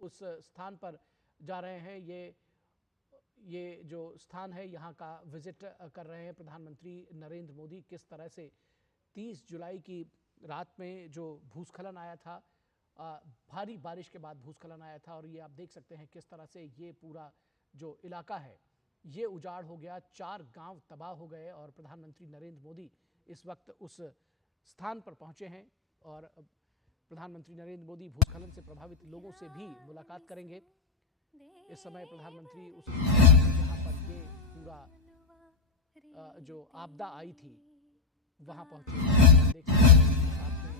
उस स्थान पर जा रहे हैं। ये जो स्थान है यहाँ का विजिट कर रहे हैं प्रधानमंत्री नरेंद्र मोदी। किस तरह से 30 जुलाई की रात में जो भूस्खलन आया था, भारी बारिश के बाद भूस्खलन आया था, और ये आप देख सकते हैं किस तरह से ये पूरा जो इलाका है ये उजाड़ हो गया, 4 गांव तबाह हो गए। और प्रधानमंत्री नरेंद्र मोदी इस वक्त उस स्थान पर पहुंचे हैं और प्रधानमंत्री नरेंद्र मोदी भूस्खलन से प्रभावित लोगों से भी मुलाकात करेंगे। इस समय प्रधानमंत्री उस जहां पर ये पूरा जो आपदा आई थी वहां पहुंचे। देख सकते हैं साथ में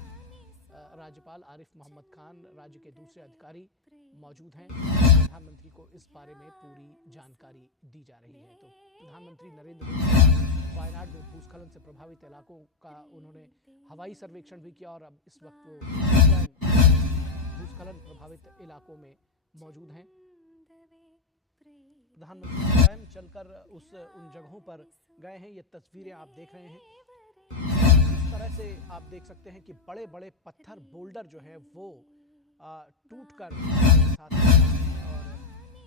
राज्यपाल आरिफ मोहम्मद खान, राज्य के दूसरे अधिकारी मौजूद हैं। प्रधानमंत्री को इस बारे में पूरी जानकारी दी जा रही है। तो प्रधानमंत्री नरेंद्र मोदी वायनाड में भूस्खलन से प्रभावित इलाकों का उन्होंने हवाई सर्वेक्षण भी किया और अब इस वक्त वो भूस्खलन प्रभावित इलाकों में मौजूद हैं। प्रधानमंत्री स्वयं चलकर उन जगहों पर गए हैं। ये तस्वीरें आप देख रहे हैं। इस तरह से आप देख सकते हैं कि बड़े बड़े पत्थर, बोल्डर जो है वो टूटकर साथ हैं। और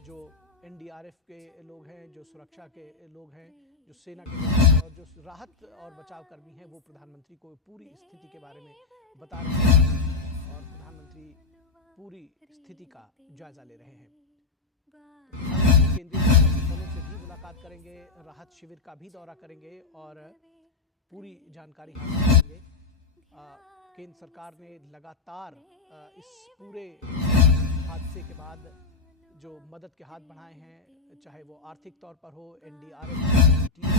जो एनडीआरएफ के लोग हैं, जो सुरक्षा के लोग हैं, जो सेना के लोग हैं और जो राहत और बचाव कर्मी हैं, वो प्रधानमंत्री को पूरी स्थिति के बारे में बता रहे हैं और प्रधानमंत्री पूरी स्थिति का जायजा ले रहे हैं। केंद्रीय बलों से भी मुलाकात करेंगे, राहत शिविर का भी दौरा करेंगे और पूरी जानकारी हासिल करेंगे। केंद्र सरकार ने लगातार इस पूरे हादसे के बाद जो मदद के हाथ बढ़ाए हैं, चाहे वो आर्थिक तौर पर हो, एनडीआरएफ टीम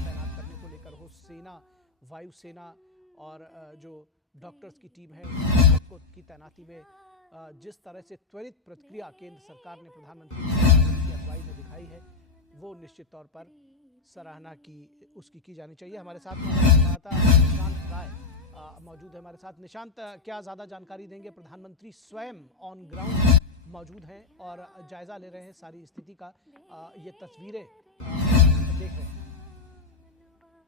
तैनात करने को लेकर हो, सेना, वायुसेना और जो डॉक्टर्स की टीम है की तैनाती में जिस तरह से त्वरित प्रतिक्रिया केंद्र सरकार ने प्रधानमंत्री की अगुवाई में दिखाई है, वो निश्चित तौर पर सराहना उसकी की जानी चाहिए। हमारे साथ निशांत राय मौजूद है हमारे साथ। निशांत, क्या ज़्यादा जानकारी देंगे? प्रधानमंत्री स्वयं ऑन ग्राउंड मौजूद हैं और जायजा ले रहे हैं सारी स्थिति का। ये तस्वीरें देख रहे हैं।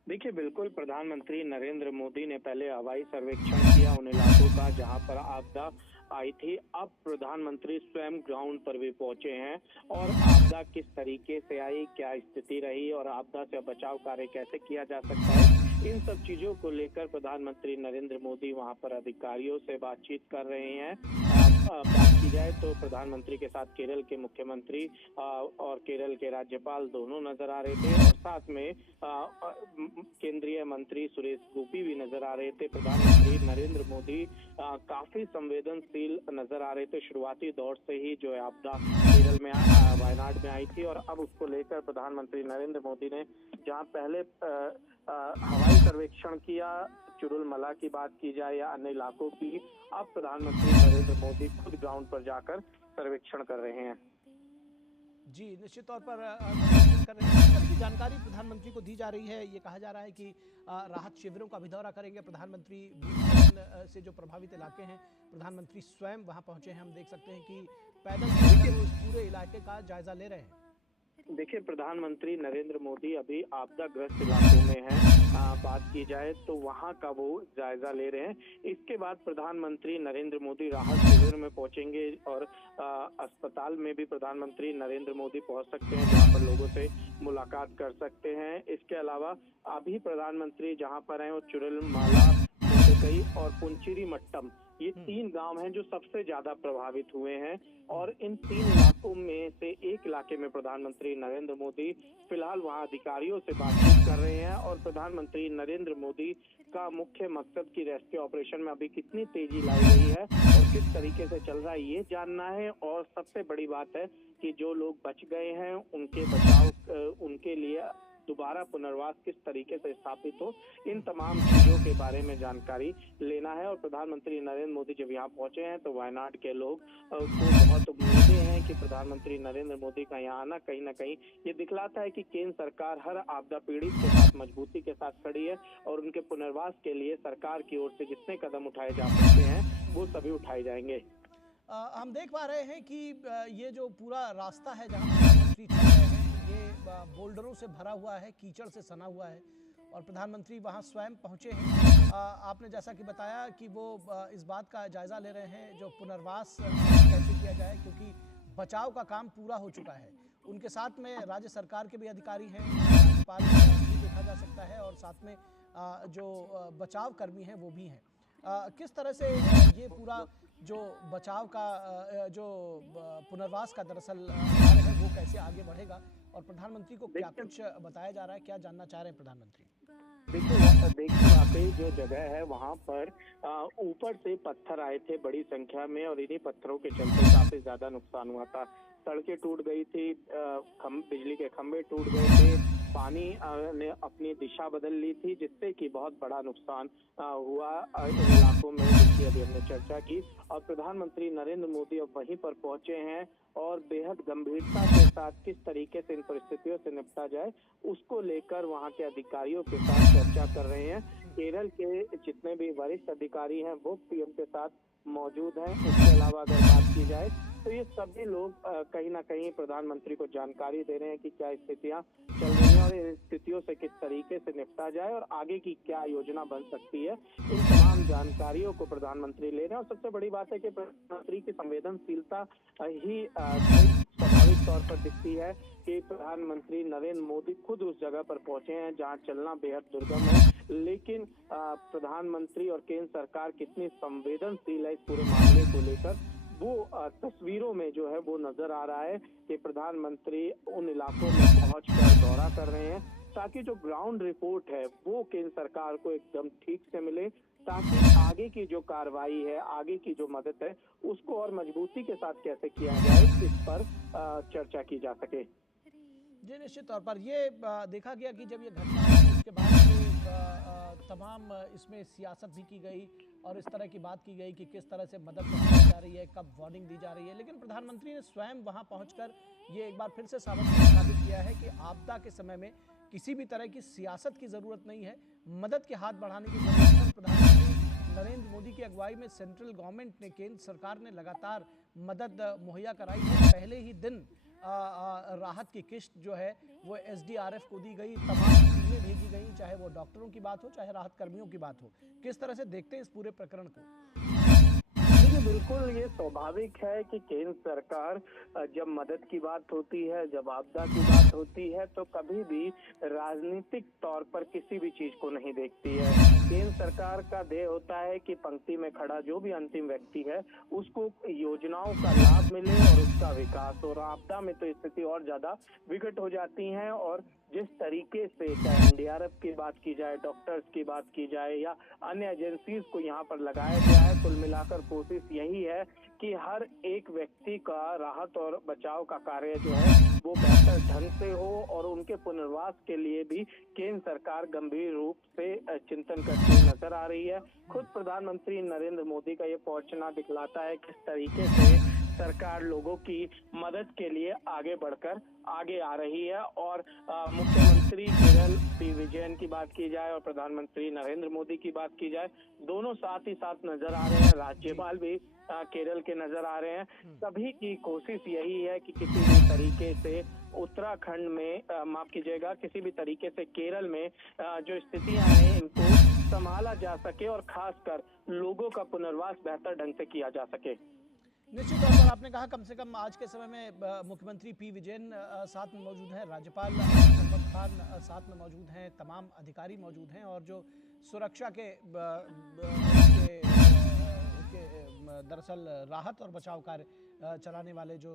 देखिए, बिल्कुल प्रधानमंत्री नरेंद्र मोदी ने पहले हवाई सर्वेक्षण किया उन इलाकों का जहां पर आपदा आई थी। अब प्रधानमंत्री स्वयं ग्राउंड पर भी पहुंचे हैं और आपदा किस तरीके से आई, क्या स्थिति रही और आपदा से बचाव कार्य कैसे किया जा सकता है, इन सब चीजों को लेकर प्रधानमंत्री नरेंद्र मोदी वहां पर अधिकारियों से बातचीत कर रहे हैं। बात की जाए तो प्रधानमंत्री के साथ केरल के मुख्यमंत्री और केरल के राज्यपाल दोनों नजर आ रहे थे और साथ में केंद्रीय मंत्री सुरेश गोपी भी नजर आ रहे थे। प्रधानमंत्री नरेंद्र मोदी काफी संवेदनशील नजर आ रहे थे शुरुआती दौर से ही, जो आपदा केरल में वायनाड में आई थी। और अब उसको लेकर प्रधानमंत्री नरेंद्र मोदी ने जहां पहले हवाई सर्वेक्षण किया, चुरुलमला की बात की जाए या अन्य इलाकों की, अब प्रधानमंत्री नरेंद्र मोदी खुद ग्राउंड पर जाकर सर्वेक्षण कर रहे हैं। जी, निश्चित तौर पर कर रहे हैं। की जानकारी प्रधानमंत्री को दी जा रही है। ये कहा जा रहा है कि राहत शिविरों का भी दौरा करेंगे प्रधानमंत्री। भूस्खलन से जो प्रभावित इलाके हैं, प्रधानमंत्री स्वयं वहां पहुंचे हैं। हम देख सकते हैं कि पैदल उस पूरे इलाके का जायजा ले रहे हैं। देखिए, प्रधानमंत्री नरेंद्र मोदी अभी आपदाग्रस्त इलाकों में हैं। बात की जाए तो वहां का वो जायजा ले रहे हैं। इसके बाद प्रधानमंत्री नरेंद्र मोदी राहत शिविर में पहुंचेंगे और अस्पताल में भी प्रधानमंत्री नरेंद्र मोदी पहुंच सकते हैं जहां पर लोगों से मुलाकात कर सकते हैं। इसके अलावा अभी प्रधानमंत्री जहां पर हैं वो चुरुलमाला, मोंटेकई और पुंचेरी मट्टम, ये 3 गांव हैं जो सबसे ज्यादा प्रभावित हुए हैं। और इन 3 इलाकों में से एक इलाके में प्रधानमंत्री नरेंद्र मोदी फिलहाल वहां अधिकारियों से बातचीत कर रहे हैं। और प्रधानमंत्री नरेंद्र मोदी का मुख्य मकसद की रेस्क्यू ऑपरेशन में अभी कितनी तेजी लाई गई है और किस तरीके से चल रहा है ये जानना है। और सबसे बड़ी बात है कि जो लोग बच गए हैं उनके बचाव, उनके लिए दोबारा पुनर्वास किस तरीके से स्थापित हो, इन तमाम चीजों के बारे में जानकारी लेना है। और प्रधानमंत्री नरेंद्र मोदी जब यहाँ पहुंचे हैं तो वायनाड के लोग को बहुत उम्मीदें हैं कि प्रधानमंत्री नरेंद्र मोदी का यहाँ आना कहीं ना कहीं ये दिखलाता है कि केंद्र सरकार हर आपदा पीड़ित के साथ मजबूती के साथ खड़ी है और उनके पुनर्वास के लिए सरकार की ओर से जितने कदम उठाए जा सकते हैं वो सभी उठाए जाएंगे। हम देख पा रहे हैं कि ये जो पूरा रास्ता है जहाँ प्रधानमंत्री चल रहे हैं, ये बोल्डरों से भरा हुआ है, कीचड़ से सना हुआ है और प्रधानमंत्री वहां स्वयं पहुंचे हैं। आपने जैसा कि बताया कि वो इस बात का जायजा ले रहे हैं जो पुनर्वास कैसे किया जाए, क्योंकि बचाव का काम पूरा हो चुका है। उनके साथ में राज्य सरकार के भी अधिकारी हैं, राज्यपाल भी देखा जा सकता है, और साथ में जो बचाव कर्मी हैं वो भी हैं। किस तरह से ये पूरा जो बचाव का जो पुनर्वास का दरअसल कार्य है वो कैसे आगे बढ़ेगा, और प्रधानमंत्री को क्या कुछ बताया जा रहा है, क्या जानना चाह रहे हैं प्रधानमंत्री? देखिए वाकई जो जगह है वहां पर ऊपर से पत्थर आए थे बड़ी संख्या में, और इन्हीं पत्थरों के चलते काफी ज्यादा नुकसान हुआ था। सड़कें टूट गई थी, बिजली के खंभे टूट गए थे, पानी ने अपनी दिशा बदल ली थी, जिससे कि बहुत बड़ा नुकसान हुआ इन इलाकों में, जिसकी अभी हमने चर्चा की। और प्रधानमंत्री नरेंद्र मोदी अब वहीं पर पहुंचे हैं और बेहद गंभीरता के साथ किस तरीके से इन परिस्थितियों से निपटा जाए उसको लेकर वहां के अधिकारियों के साथ चर्चा कर रहे हैं। केरल के जितने भी वरिष्ठ अधिकारी हैं वो पीएम के साथ मौजूद हैं। इसके अलावा अगर बात की जाए तो ये सभी लोग कहीं ना कहीं प्रधानमंत्री को जानकारी दे रहे हैं कि क्या स्थितियां चल रही हैं और इन स्थितियों से किस तरीके से निपटा जाए और आगे की क्या योजना बन सकती है। इन तमाम जानकारियों को प्रधानमंत्री ले रहे हैं, और सबसे बड़ी बात है कि प्रधानमंत्री की संवेदनशीलता ही स्वाभाविक तौर पर दिखती है कि प्रधानमंत्री नरेंद्र मोदी खुद उस जगह पर पहुंचे हैं जहां चलना बेहद दुर्गम है, लेकिन प्रधानमंत्री और केंद्र सरकार कितनी संवेदनशील है इस पूरे मामले को लेकर वो तस्वीरों में जो है वो नजर आ रहा है कि प्रधानमंत्री उन इलाकों में पहुंचकर दौरा कर रहे हैं ताकि जो ग्राउंड रिपोर्ट है वो केंद्र सरकार को एकदम ठीक से मिले, ताकि आगे की जो कार्रवाई है, आगे की जो मदद है उसको और मजबूती के साथ कैसे किया जाए इस पर चर्चा की जा सके। जी निश्चित तौर पर ये देखा गया कि जब ये घटना हुई उसके बाद से तमाम इसमें सियासत भी की गई और इस तरह की बात की गई कि किस तरह से मदद पहुंचाई जा रही है, कब वार्निंग दी जा रही है, लेकिन प्रधानमंत्री ने स्वयं वहां पहुंचकर ये एक बार फिर से साबित किया है कि आपदा के समय में किसी भी तरह की सियासत की जरूरत नहीं है, मदद के हाथ बढ़ाने की जरूरत है। प्रधानमंत्री नरेंद्र मोदी की अगुवाई में सेंट्रल गवर्नमेंट ने, केंद्र सरकार ने लगातार मदद मुहैया कराई है। पहले ही दिन राहत की किस्त जो है वो एसडीआरएफ को दी गई, तमाम टीमें भेजी गई, चाहे वो डॉक्टरों की बात हो चाहे राहत कर्मियों की बात हो। किस तरह से देखते हैं इस पूरे प्रकरण को? बिल्कुल ये स्वाभाविक है कि केंद्र सरकार जब मदद की बात होती है, जब आपदा की बात होती है तो कभी भी राजनीतिक तौर पर किसी भी चीज को नहीं देखती है। केंद्र सरकार का ध्येय होता है कि पंक्ति में खड़ा जो भी अंतिम व्यक्ति है उसको योजनाओं का लाभ मिले और उसका विकास। और आपदा में तो स्थिति और ज्यादा विकट हो जाती है, और जिस तरीके से चाहे एनडीआरएफ की बात की जाए, डॉक्टर्स की बात की जाए या अन्य एजेंसीज को यहाँ पर लगाया गया है, कुल मिलाकर कोशिश यही है कि हर एक व्यक्ति का राहत और बचाव का कार्य जो है वो बेहतर ढंग से हो, और उनके पुनर्वास के लिए भी केंद्र सरकार गंभीर रूप से चिंतन करती नजर आ रही है। खुद प्रधानमंत्री नरेंद्र मोदी का ये पहुंचना दिखलाता है किस तरीके से सरकार लोगों की मदद के लिए आगे बढ़कर आगे आ रही है। और मुख्यमंत्री केरल पी विजयन की बात की जाए और प्रधानमंत्री नरेंद्र मोदी की बात की जाए, दोनों साथ ही साथ नजर आ रहे हैं। राज्यपाल भी केरल के नजर आ रहे हैं। सभी की कोशिश यही है कि किसी भी तरीके से उत्तराखंड में माफ कीजिएगा, किसी भी तरीके से केरल में जो स्थितियां हैं इनको संभाला जा सके और खासकर लोगों का पुनर्वास बेहतर ढंग से किया जा सके। निश्चित तौर पर आपने कहा कम से कम आज के समय में मुख्यमंत्री पी विजयन साथ में मौजूद हैं, राज्यपाल अहमद खान साथ में मौजूद हैं, तमाम अधिकारी मौजूद हैं, और जो सुरक्षा के दरअसल राहत और बचाव कार्य चलाने वाले जो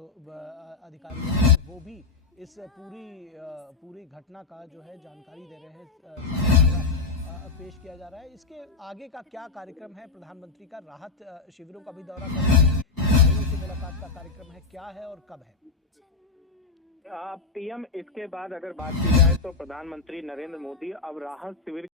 अधिकारी हैं वो भी इस पूरी घटना का जो है जानकारी दे रहे हैं, पेश किया जा रहा है। इसके आगे का क्या कार्यक्रम है प्रधानमंत्री का? राहत शिविरों का भी दौरा करेंगे, से मुलाकात का कार्यक्रम है, क्या है और कब है? पीएम इसके बाद अगर बात की जाए तो प्रधानमंत्री नरेंद्र मोदी अब राहत शिविर